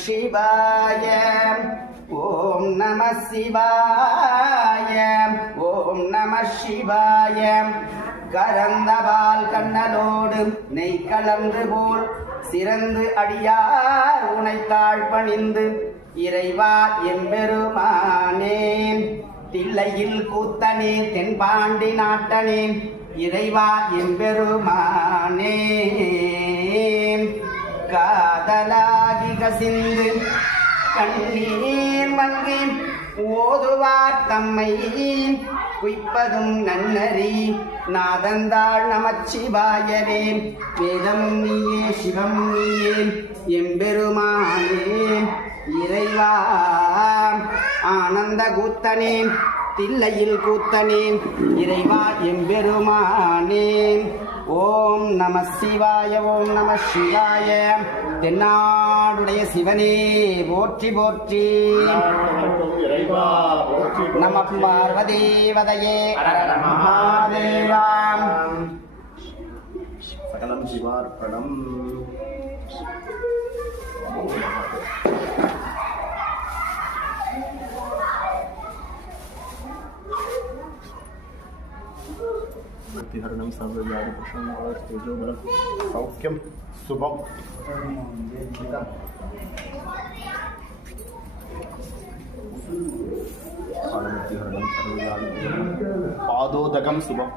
சிவாய ஓம் நம சிவாய ஓம் நம சிவாய கரந்தபால் கண்ணலோடு நெய் கலந்து போல் சிறந்து அடியார் உனைத்தாழ் பணிந்து இறைவா எம்பெருமானே தில்லையில் கூத்தனே தென்பாண்டி நாட்டனே இறைவா எம்பெருமானே காதலாகி கசிந்து கண்ணீர் மங்கி ஓதுவார் தம்மை குய்ப்பதும் நன்னறி நாதந்தாள் நமச்சிவாயவே வேதம் நீயே சிவம் நீயே எம்பெருமானே இறைவா ஆனந்த கூத்தனே தில்லையில் கூத்தனே இறைவா எம்பெருமானே ஓம் நம சிவாய ஓம் நம சிவாய தென்னாடுடைய சிவனே போற்றி போற்றி நம பார்வதேவதையே மகாதேவா சகலம் சிவார்ப்பணம். प्रतिहरणं सर्वव्याधिप्रशमनं तेजोबलं सौख्यं शुभम् पादोदकं शुभम्.